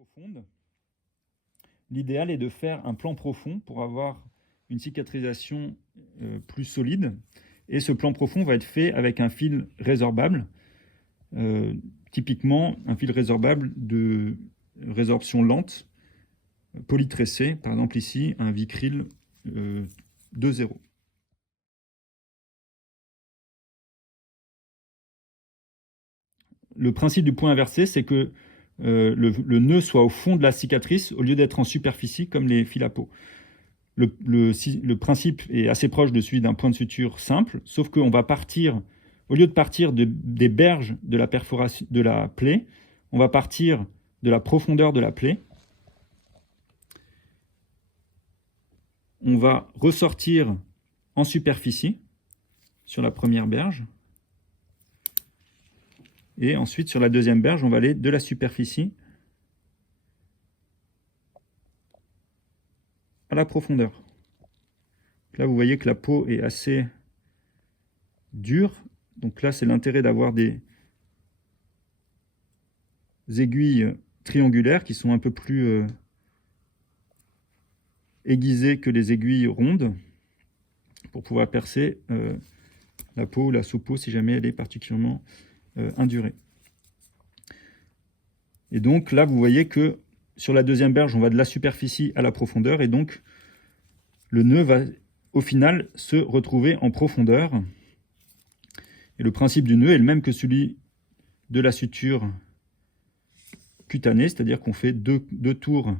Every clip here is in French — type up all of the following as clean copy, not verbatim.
profonde, l'idéal est de faire un plan profond pour avoir une cicatrisation plus solide. Et ce plan profond va être fait avec un fil résorbable, typiquement un fil résorbable de résorption lente, polytressé, par exemple ici un Vicryl 2.0. Le principe du point inversé, c'est que le nœud soit au fond de la cicatrice au lieu d'être en superficie comme les fils à peau. Le principe est assez proche de celui d'un point de suture simple, sauf qu'on va partir, au lieu de partir des berges de la perforation de la plaie, on va partir de la profondeur de la plaie. On va ressortir en superficie sur la première berge. Et ensuite, sur la deuxième berge, on va aller de la superficie à la profondeur. Là, vous voyez que la peau est assez dure. Donc là, c'est l'intérêt d'avoir des aiguilles triangulaires qui sont un peu plus aiguisées que les aiguilles rondes pour pouvoir percer la peau ou la sous-peau si jamais elle est particulièrement indurée. Et donc là, vous voyez que sur la deuxième berge, on va de la superficie à la profondeur et donc le nœud va au final se retrouver en profondeur. Et le principe du nœud est le même que celui de la suture cutanée, c'est-à-dire qu'on fait deux tours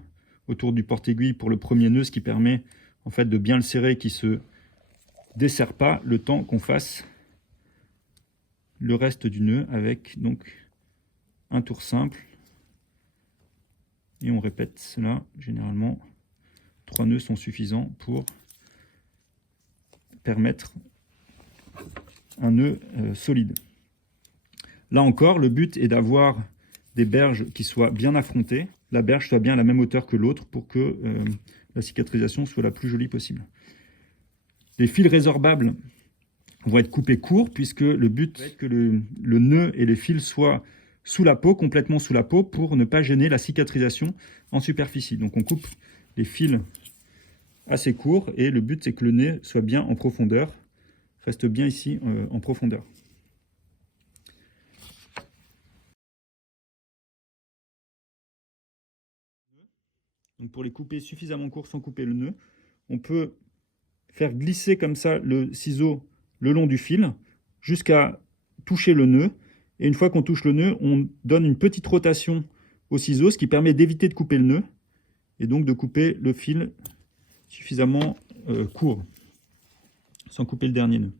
autour du porte-aiguille pour le premier nœud, ce qui permet en fait de bien le serrer, qui ne se desserre pas le temps qu'on fasse le reste du nœud avec donc un tour simple. Et on répète cela. Généralement, 3 nœuds sont suffisants pour permettre un nœud solide. Là encore, le but est d'avoir des berges qui soient bien affrontées, la berge soit bien à la même hauteur que l'autre pour que la cicatrisation soit la plus jolie possible. Les fils résorbables vont être coupés courts puisque le but est que le nœud et les fils soient sous la peau, complètement sous la peau, pour ne pas gêner la cicatrisation en superficie. Donc on coupe les fils assez courts et le but c'est que le nez soit bien en profondeur, reste bien ici en profondeur. Donc pour les couper suffisamment courts sans couper le nœud, on peut faire glisser comme ça le ciseau le long du fil jusqu'à toucher le nœud. Et une fois qu'on touche le nœud, on donne une petite rotation au ciseau, ce qui permet d'éviter de couper le nœud et donc de couper le fil suffisamment court sans couper le dernier nœud.